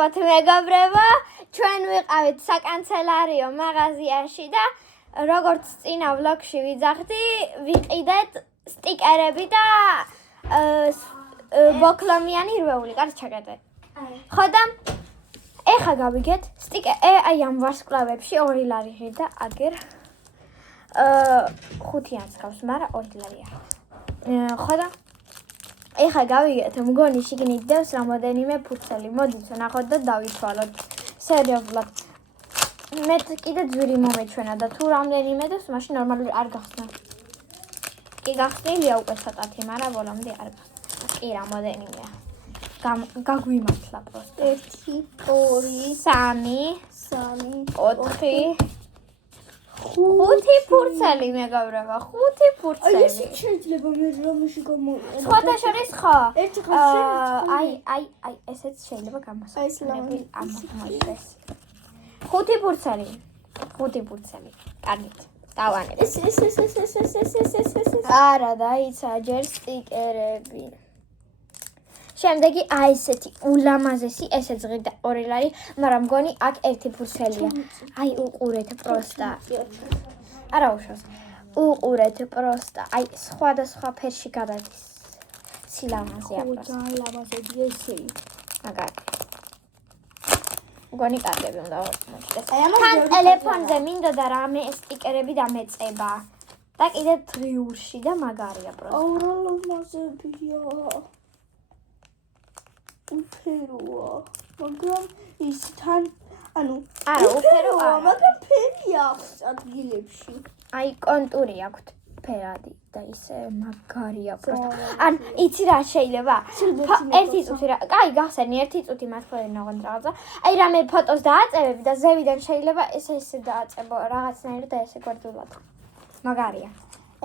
მოგესალმებით მეგობრებო, ჩვენ ვიყავით საკანცელარიო მაღაზიაში და როგორც წინა ვლოგში ვიძახდი, ვიყიდეთ სტიკერები და ბოკლომიანი რვეული, კარგი ჩაკეტე. ხო და ეხა გავიგეთ აი ამ ვარსკვლავებში 2 ლარი ღირდა აგერ 5-იანს გავს, მაგრამ 2 ლარი არა. ხო და ეხა გავიგეთ, მგონი შიგნით დევს რამოდენიმე ფურცელი. მოდით ვნახოთ და დავიცვალოთ. სერიოზულად. მე კიდე ძვირი მომეჩვენა და თუ რამდენიმე დევს, მაშინ ნორმალური არ გახსნა. კი გახსნილია უკვე ცოტათი, მაგრამ ბოლომდე არ გახსნა. კი რამოდენიმეა. გაგვიმართლა პროსტო. 1 2 3 4 5 ფურცელი მეგობრებო, 5 ფურცელი. აი ეს შეიძლება მე რამეში გამოვიყენო. სხვათა შორის ხო? ერთი ხარ შეიძლება. აი ესეც შეიძლება გამოსაყენებელი ამოშეს. 5 ფურცელი. 5 ფურცელი. კარგით. დავანებ. ეს. არა, დაიცა ჯერ სტიკერები. შემდეგი აი ესეთი ულამაზესი, ესეც ღირდა 2 ლარი, მაგრამ მგონი აქ 1 ფურცელია. აი უყურეთ პროსტა. არა უშავს. უყურეთ პროსტა. აი სხვადასხვა ფერში გადადის. სილამაზეა პროსტა. ლამაზებია ესე. მაგარი. მგონი კარგები უნდა მოჭდეს. აი ამას თან ტელეფონზე მინდოდა რამე სტიკერები დამეწება. და კიდე დრიურში და მაგარია პროსტა. აუ რა ლამაზებია. უფეროა, მაგრამ ის თან, ანუ არა, უფერო არა, მაგრამ ფერი აქვს ადგილებში. აი კონტური აქვს ფერადი და ისე მაგარია პროსტა. ან იცი რა შეიძლება? ერთი წუთი რა, კაი გახსენე, ერთი წუთი მათქოლენ აღარ რაღაცა. აი რამე ფოტოს დააწევები და ზევიდან შეიძლება ესე დააწებო რაღაცნაირად და ესე გვერდულად. მაგარია.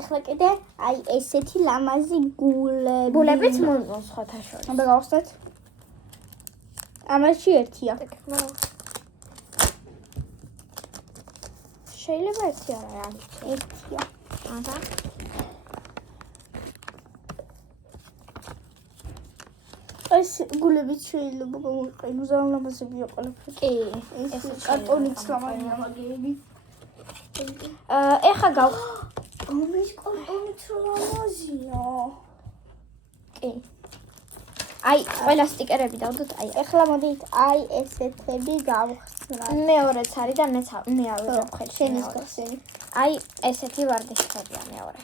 ახლა კიდე აი ესეთი ლამაზი გულები. გულებიც მომწონს სხვათა შორის. აბა გავხსნათ. ამაში ერთია. შეიძლება ერთი არა არის. ერთია. აჰა. ეს გულებიც შეიძლება გამოვიყენო, ზალამაზებია ყველაფერი. კი, ეს კარტონიც ლამაზია მაგები. ეხა გავ ამის კარტონიც ლამაზია. კი. აი, ყველა სტიკერები დავდოთ, აი, ეხლა მოდით აი ესეთები გავხსნათ. მეორეც არის და მე ავიღებ ხელში. შენის გახსენი. აი, ესეთი ვარდისფერია მეორე.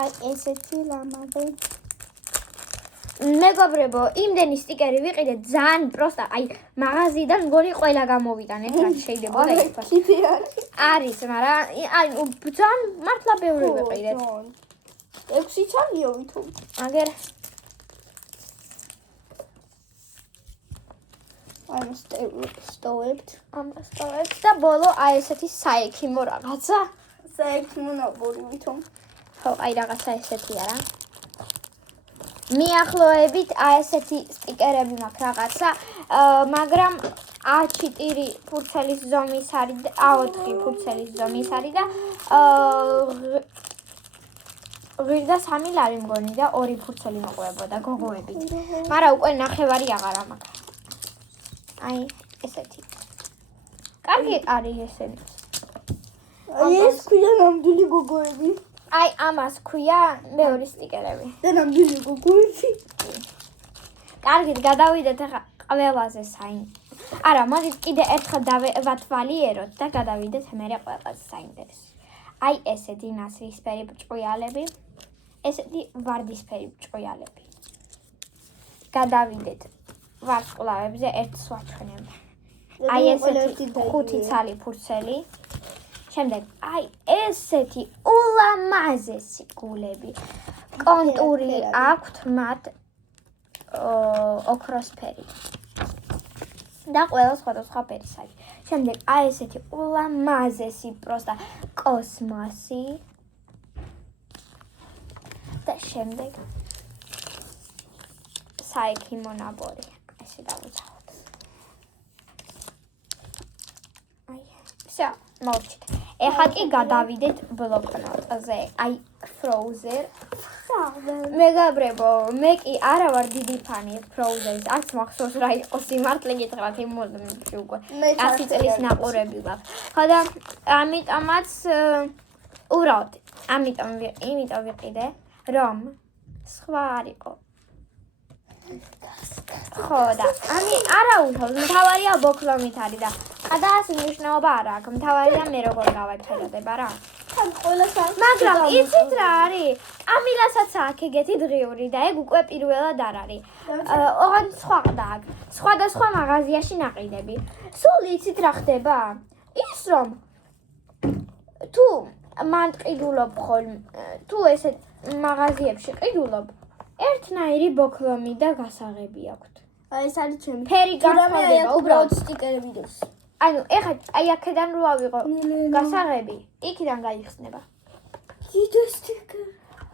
აი ესეთი ლამაზი. მეგობრებო, იმდენი სტიკერი ვიყიდეთ, ძალიან პროსტა, აი, მაღაზიიდან მგონი ყველა გამოვიდან, ერთად შეიძლება და იფას. კიდე არის. არის, მაგრამ აი, ძალიან მართლა ბევრი ვიყიდეთ. 6 ჩანიო ვითომ. აგერ აი სტოვებთ. ამასტოვებს და ბოლო აი ესეთი საექიმო რაღაცა. საექიმო ნაბორი ვითომ. ხო, აი რაღაცა ესეთია რა. მიახლოებით აი ესეთი სტიკერები მაქვს რაღაცა, მაგრამ A4 ფურცელის ზომის არის და A4 ფურცელის ზომის არის და ღირდა 3 ლარი მგონი და 2 ფურცელი მოყვებოდა გოგოებით. მაგრამ უკვე ნახევარი აღარა მაქვს. აი ესეთი. კარგი არის ესენი. აი ეს ქვია ნამდვილი გოგოები. აი ამას ქვია მეორე სტიკერები. და ნამდვილი გოგოები. კარგით, გადავიდეთ ახლა ყველაზე არა, მოდით კიდე ერთხელ დავათვალიეროთ და გადავიდეთ მერე ყველაზე საინტერესო. აი ესეთი ნაცრისფერი ბრჭყვიალები, ესეთი ვარდისფერი ბრჭყვიალები. გადავიდეთ ვარსკვლავებზე ერთს ვაჩვენებ. აი ესეთი 5 ცალი ფურცელი. შემდეგ აი ესეთი ულამაზესი გულები. კონტური აქვთ მათ ოქროსფერი. და ყველა სხვადასხვა ფერის არის. შემდეგ აი ესეთი ულამაზესი პროსტა კოსმოსი. და შემდეგ საექიმო ნაბორი. ესე დავუძახოთ. აი, всё, მოვჭით. ეხლა კი გადავიდეთ ბლოკნოტზე. აი, Frozen. მეგობრებო, მე კი არა ვარ დიდი ფანი Frozen-ის. არც მახსოვს რა იყო სიმართლე გითხრათ იმ მომენტში უკვე. 100 წლის ნაყურები ვაქვს. ხო და ამიტომაც უბრალოდ იმიტომ ვიყიდე, რომ სხვა არ იყო. ხო და არა უთავს, მთავარია ბოქლომით არის და გადაას მნიშვნელობა არ აქვს. მთავარია მე როგორ გავაჩერდება რა. მაგრამ იცით რა არის? ამილასაც აქვს ეგეთი დღიური და ეგ უკვე პირველად არ არის. ოღონდ სხვა აქვს. სხვადასხვა მაღაზიაში ნაყიდები. სულ იცით რა ხდება? ის რომ თუ მან ყიდულობ ხოლმე, თუ ესე მაღაზიებში ყიდულობ, ერთნაირი ბოქლომი და გასაღები აქვთ. ეს არის ჩემი. ფერი გასაღება უბრალოდ სტიკერები დევს. ანუ ეხლა აი აქედან რო ავიღო გასაღები, იქიდან გაიხსნება.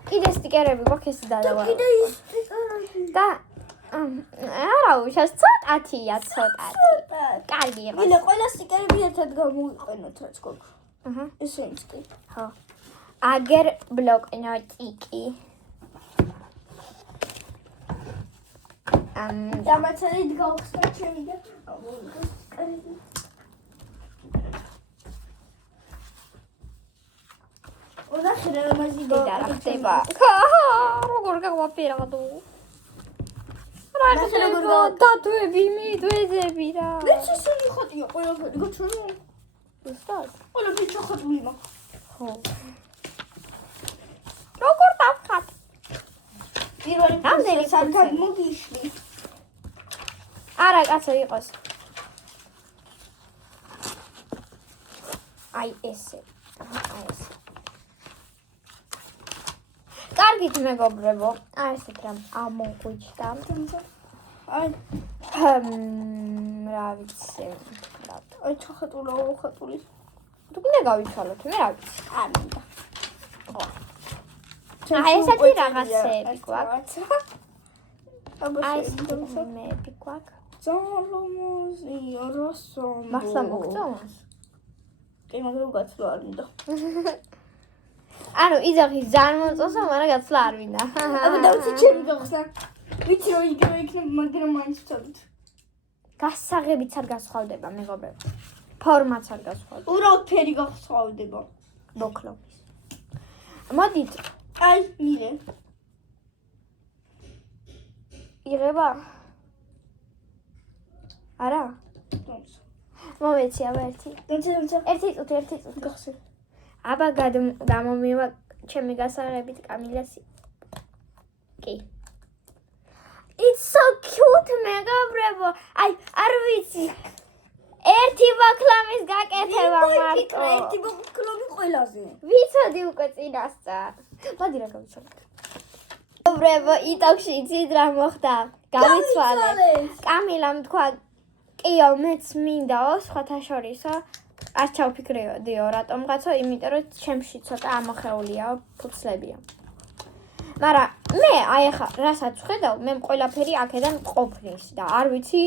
კიდე სტიკერები გვაქვს ეს დადავა. კიდე ის სტიკერები. და არა უშავს ცოტათია, ცოტათი. კარგი იყო. მინდა ყველა სტიკერები ერთად გამოვიყენოთ რაც გვაქვს. ესენიც კი. ხო. აგერ ბლოკნოტიკი. დამაცალეთ გავხსნა ჩემი და სტიკერები. უნდა ხელმაზი და რა ხდება? როგორ გავაპირადო? რა ხდება? დათვები, მიდვეზები რა. ეს ისინი ხოთია ყველაფერი გაჩვენო. უსტად. ყველაფერი ჩახატული მაქვს. ხო. როგორ დავხატ? პირველი რამდენი სარგად მოგიშლი. არა, კაცო იყოს. აი ესე. აი ესე. კარგით მეგობრებო, აი ესეთ რამ ამოგვიჩნდა. აი, რა ვიცი. აი ჩახატულა ხატული. თუ კიდე გავიცვალოთ, მე რა ვიცი. არ მინდა. ხო. აი ესეთი რაღაცები გვაქვს. აი ესეთი გვაქვს. ზალომოზია რასომ. მართლა მოგწონს? კი, მაგრამ გაცვლა არ მინდა. ანუ იძახის ძალიან მოწონსო, მაგრამ გაცვლა არ მინდა. აბა დავიცი ჩემი გავხსნა. ვიცი რომ იგივე იქნება, მაგრამ მაინც ვცადოთ. გასაღებიც არ გასხვავდება, მეგობრებო. ფორმაც არ გასხვავდება. უბრალოდ ფერი გასხვავდება. ბოქლომის. მოდით, აი, მირე. იღება? არა? მომეცი, აბა ერთი. ერთი წუთი. გახსენ. აბა გამომივა ჩემი გასაღებით კამილასი. კი. It's so cute, მეგობრებო. აი, არ ვიცი. ერთი ბოქლომის გაკეთება მარტო. ერთი ბოქლომი ყველაზე. ვიცოდი უკვე წინასწარ. მოდი რა გავიცვალოთ. მეგობრებო, იტოქში იცით რა მოხდა? გავიცვალე. კამილამ თქვა, კიო, მეც მინდაო, სხვათა შორისო. არ ჩავფიქრებდიო რატომღაცო, იმიტომ რომ ჩემში ცოტა ამოხეულიაო, ფუცლებია. მაგრამ მე აი ახლა რასაც ვხედავ, მე ყველაფერი აქედან ყოფნის და არ ვიცი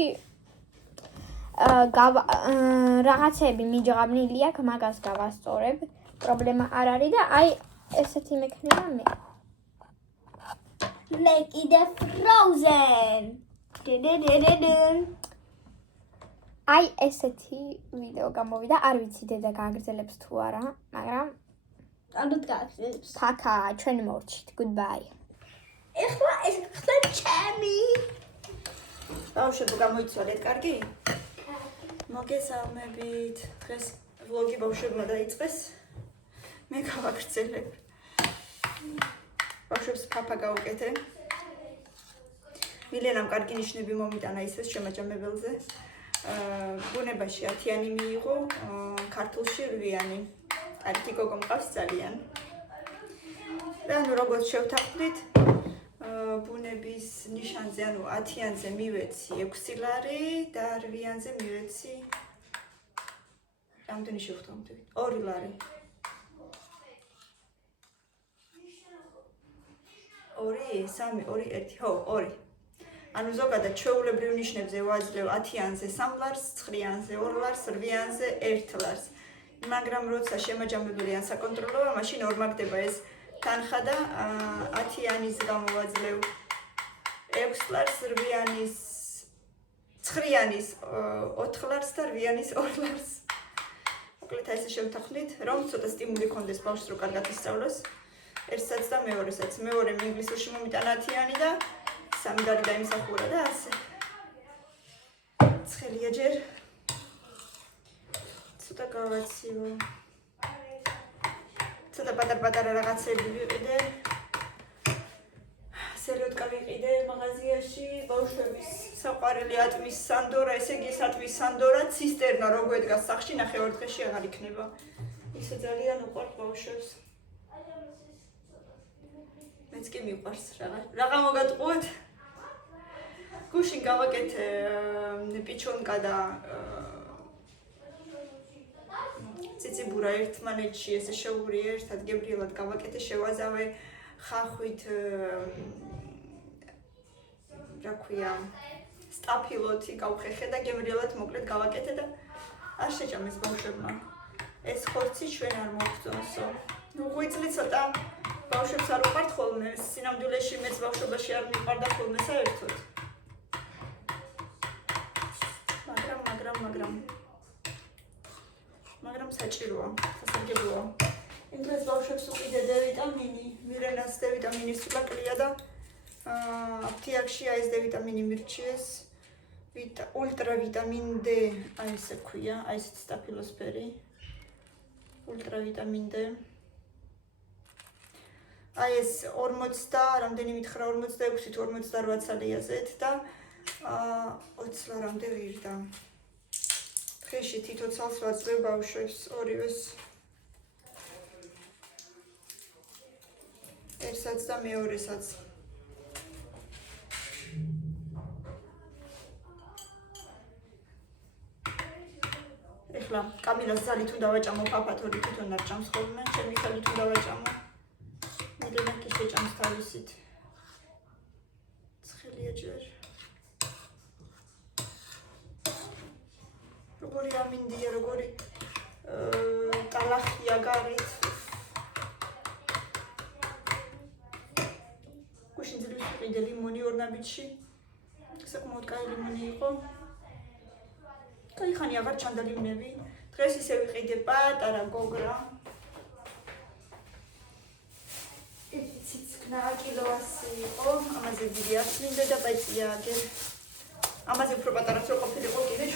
რაღაცები მიჯღაბნილი აქვს, მაგას გავასწორებ. პრობლემა არ არის და აი ესეთი მექნება მე. მე კიდე Frozen. აი ესეთი ვიდეო გამოვიდა, არ ვიცი დედა გააგრძელებს თუ არა, მაგრამ ალბათ გააგრძელებს. თაკა, ჩვენი მორჩით, goodbye. ეხლა ეს ხდა ჩემი. ბავშვებო, გამოიცვალეთ, კარგი? მოგესალმებით. დღეს ვლოგი ბავშვებმა დაიწყეს. მე გავაგრძელებ. ბავშვებს ფაფა გავუკეთე. მილენამ კარგი ნიშნები მომიტანა ისეს შემაჯამებელზე. ბუნებაში 10-იანი მიიღო, ქართულში 8-იანი. კარგი გოგო მყავს ძალიან. და ანუ როგორც შევთანხმდით, ბუნების ნიშანზე, ანუ 10-იანზე მივეცი 6 ლარი და 8-იანზე მივეცი რამდენი შევთანხმდით? 2 ლარი. 2, 3, 2, 1, ხო, 2. ანუ ზოგადად ჩვეულებრივ ნიშნებზე ვაძლევ 10-იანზე 3 ლარს, 9-იანზე 2 ლარს, 8-იანზე 1 ლარს. მაგრამ როცა შემაჯამებელი ან საკონტროლოა, მაშინ ორმაგდება ეს თანხა და 10-იანის გამოვაძლევ. 6 ლარს, 8-იანის, 9-იანის 4 ლარს და 8-იანის 2 ლარს. მოკლედ ესე შევთანხმდით, რომ ცოტა სტიმული ქონდეს ბავშვს რომ კარგად ისწავლოს. ერთსაც და მეორესაც. მეორე ინგლისურში მომიტანა 10-იანი და სამი დარი დაიმსახურა და ასე. ცხელია ჯერ. ცოტა გავაცივო. ცოტა პატარ-პატარა რაღაცები ვიყიდე. სერიოდ გავიყიდე მაღაზიაში ბავშვების საყვარელი ატმის სანდორა, ესე იგი ეს ატმის სანდორა ცისტერნა რო გვედგას სახში ნახე 2 დღეში აღარ იქნება. ისე ძალიან უყვარს ბავშვებს. მეც კი მიყვარს რაღა მოგატყუოთ. გუშინ გავაკეთე პიჩონკა და ციციბურა ერთმანეთში ესე შევურიე ერთად გებრიელად გავაკეთე შევაზავე ხახვით რა ქვია სტაფილოთი გავხეხე და გებრიელად მოკლედ გავაკეთე და არ შეჭამეს ბავშვებმა. ეს ხორცი ჩვენ არ მოგწონსო. ნუ ღვიძლი ცოტა ბავშვებს არ უყვართ ხოლმე, სინამდვილეში მეც ბავშვობაში არ მიყვარდა ხოლმე საერთოდ. მაგრამ საჭიროა, სასარგებლოა. იმ დროს ბავშვებს უყიდე D ვიტამინი, მირენას D ვიტამინის სულაკლია და აფთიაქში ეს D ვიტამინი მირჩიეს. ულტრა ვიტამინ D, აი ესე ქვია, აი ეს სტაფილოსფერი. ულტრა ვიტამინ D. აი ეს 40 რამდენი მითხრა 46-ით 48 სალიაზეთ და 20 ლარამდე ვირდა. დღეში თითო ცალს ვაძლევ ბავშვებს ორივეს. ერთსაც და მეორესაც. ეხლა კამილას ძალით უნდა ვაჭამო პაპათორი თვითონ არ ჭამს ხოლმე, ჩემი ძალით უნდა ვაჭამო. მოდენა კი შეჭამს თავისით. ცხელია ჯერ. როგორი ამინდია, როგორი ტალახია გარეთ. გუშინ ძილს ვიყიდე ლიმონი 2 ნაბიჯში. საკმაოდ კაი ლიმონი იყო. კაიხანი აღარ ჩანდა ლიმონები. დღეს ისე ვიყიდე პატარა გოგრა. ციცკნა კილოასი იყო. ამაზე დიდი არ მინდა და პაიწია აგერ. ამაზე უფრო პატარაც რო ყოფილიყო კიდე.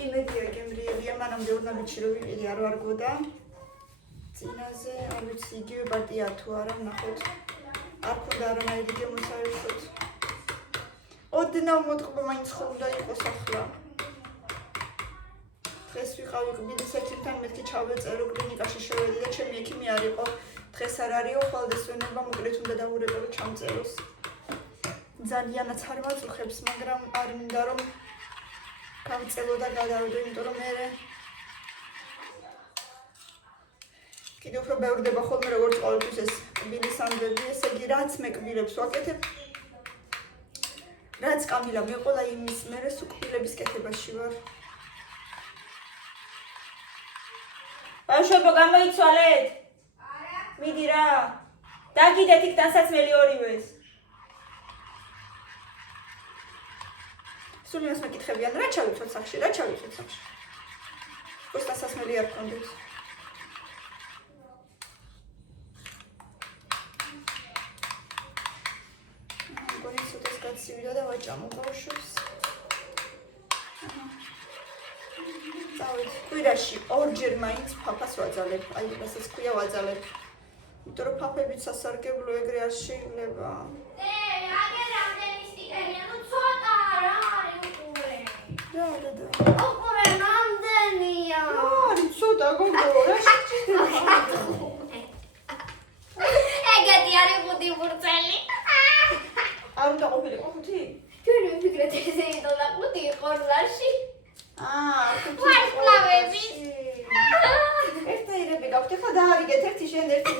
იმედია გემრიელია, მანამდე 2 ნაბიჯში რო ვიყიდე არ ვარგოდა. წინაზე არ ვიცი იგივე პარტია თუ არა, ნახოთ. არ ქონდა არანაირი გემოსაერთოდ. ოდნავ მოტყობა მაინც ხო უნდა იყოს ახლა. დღეს ვიყავი ყბილის ექიმთან, მეთქი ჩავეწერო კლინიკაში შევედი და ჩემი ექიმი არ იყო. დღეს არ არისო, ხვალდესვენება მოკლედ უნდა დავურეკო რომ ჩამწეროს. ძალიანაც არ ვაწუხებს, მაგრამ არ მინდა რომ გავწელო და გადავიდო, იმიტომ რომ მე კიდევ უფრო ბევრდება ხოლმე როგორც ყოველთვის ეს ყბილის ამბები, ესე იგი რაც მე ყბილებს ვაკეთებ, რაც კამილა მეყოლა იმის მერე სუკბილების კეთებაში ვარ. ბავშვებო, გამოიცვალეთ? არა. მიდი რა. დაგიდეთ იქ დასაცმელი ორივეს. სულიმას მეკითხებიან, რა ჩავიცოთ სახში, რა ჩავიცოთ სახში. ოც დასაცმელი არ გქონდეთ. სივიდა და ვაჭამო ბავშვებს. წავით კვირაში 2 ჯერ მაინც ფაფას ვაძალებ. აი რასაც ქვია ვაძალებ. იმიტომ რომ ფაფებით სასარგებლო ეგრე არ შეიძლება. აგერ რამდენი სტიკერია, ნუ ცოტა რა არის უყურე. და. უყურე რამდენია? არის ცოტა გოგო, რა შეჭირდება? ეგეთი არის 5 ბურწელი. არ უნდა ყოფილიყო 5? ჩვენ ვიფიქრეთ ესე იდოლა 5 იყო ლარში. 5 ვარსკვლავები. ერთეირები გაქვთ, ხა დაავიგეთ ერთი შენ ერთი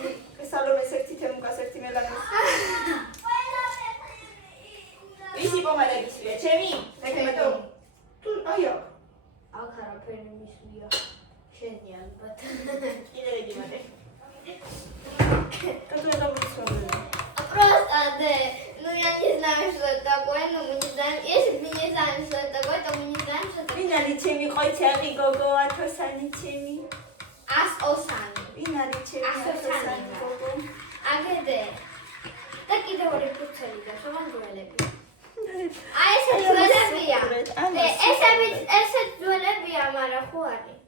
სალომეს ერთი თემუკას ერთი მელანეს. ვისი პომადებისია, ჩემი? ეკმეტო. თუ აი აქ. აქ არაფერი მისვია. შენი ალბათ. კიდე იგივე. Какое там условие? Просто, да. Ну, я не знаю, что это такое, но мы не знаем. Если бы мы не знали, что это такое, то мы не знаем, что это ვინ არის ჩემი ყოჩაღი გოგო ათოსანი ჩემი? ას-ოსანი. ვინ არის ჩემი ათოსანი გოგო? აგედე. და კიდევ ორი ფურცელი და შევანგრელები. აი, ეს ძველებია. ესე ძველებია, მაგრამ ხო არის.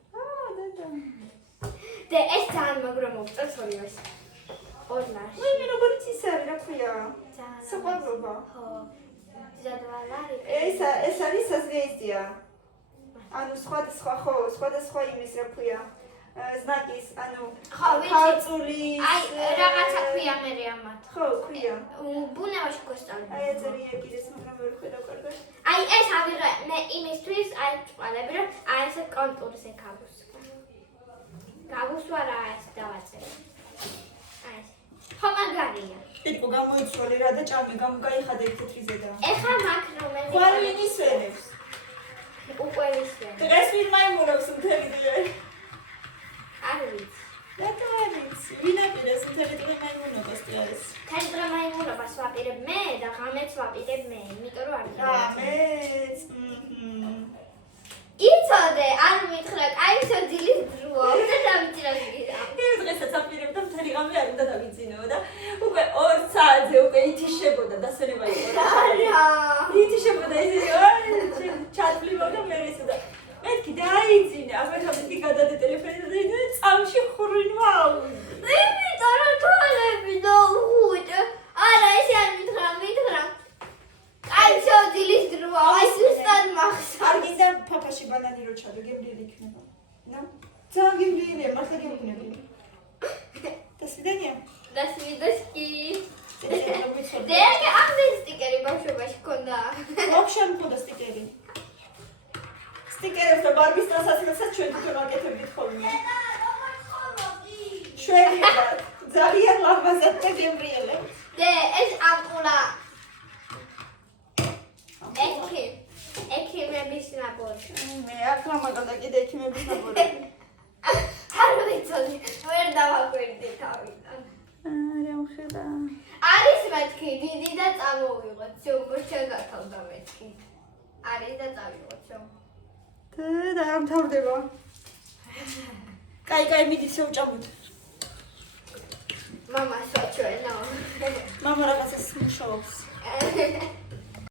და ეს ძალიან მაგრა მოვწევს ორივეს. ორლაში. ვინმე როგორც ის არის, რა ქვია? საყვარლობა. ხო. ჯადვალარი. ეს არის საზრეცია. ანუ სხვადასხვა იმის რა ქვია? ზნაკის, ანუ ხალწული. აი, რაღაცა ქვია მე ამათ. ხო, ქვია. ბუნებაში გვესწავლიან. აი, ეწერია კიდეც, მაგრამ ვერ ხედავ კარგად. აი, ეს ავიღე მე იმისთვის, აი, წვალები რომ აი ესე კონტურზე გავუსვა. გავუსვა რა ეს დავაწერე. აი ეს. ხო მაგარია. იტყო გამოიცვალე რა და ჭამე გაიხადე თეთრიზე და. ეხა მაგ რომ მე ხვალ ვინ ისვენებს? უკვე ისვენ. დღეს ვინ მაიმუნებს მთელი დღე? არ ვიცი. რატო არ იცი? ვინ აპირებს მთელი დღე მაიმუნობას დღეს? თენ დღე მაიმუნობას ვაპირებ მე და ღამეც ვაპირებ მე, იმიტომ რომ არ ვიცი. ამეც. იცოდე, არ მითხრა, აი შო დილის დროა, და დავიცი რა გიგია. იმ დღესაც აპირებ და მთელი ღამე არ უნდა დავიძინო და უკვე 2 საათზე უკვე ითიშებოდა დასვენება იყო რა. არა. ითიშებოდა ისე ჩათვლიბო და მე ისე და მეთქი დაიძინე, ამეთქი გადადე ტელეფონი და დაიძინე წამში ხრინვა. იმიტომ რომ თვალები დაუღუდა. არა, ესე არ მითხრა. აი შო დილის დროა, აი ზუსტად მახსოვს. არ გინდა ფაფაში ბანანი რო ჩადო, გემრიელი იქნება. ნო? ძალიან გემრიელია, მართლა გემრიელი. და სვიდანია. და სვიდოსკი. და დეაკე ამდენ სტიკერი ბავშვობაში ქონდა. ოფშენ მქონდა სტიკერი. სტიკერებს და ბარბის დასასრულსაც ჩვენ თვითონ აკეთებდით ხოლმე. ჩვენი ძალიან ლამაზად და გემრიელი. და ეს ამპულა. ექიმების ნაბორი. მე აქ ლამაზად კიდე ექიმების ნაბორები. არ ვიცოდი, ვერ დავაკვირდი თავიდან. არა მხედა. არის მეთქი, დიდი და წამოვიღოთ, შემორჩა გათავდა მეთქი. არის და წავიღოთ, შო. და არ მთავრდება. კაი, მიდი შევჭამოთ. მამა სოჩვენო. მამა რაღაცას მუშაობს.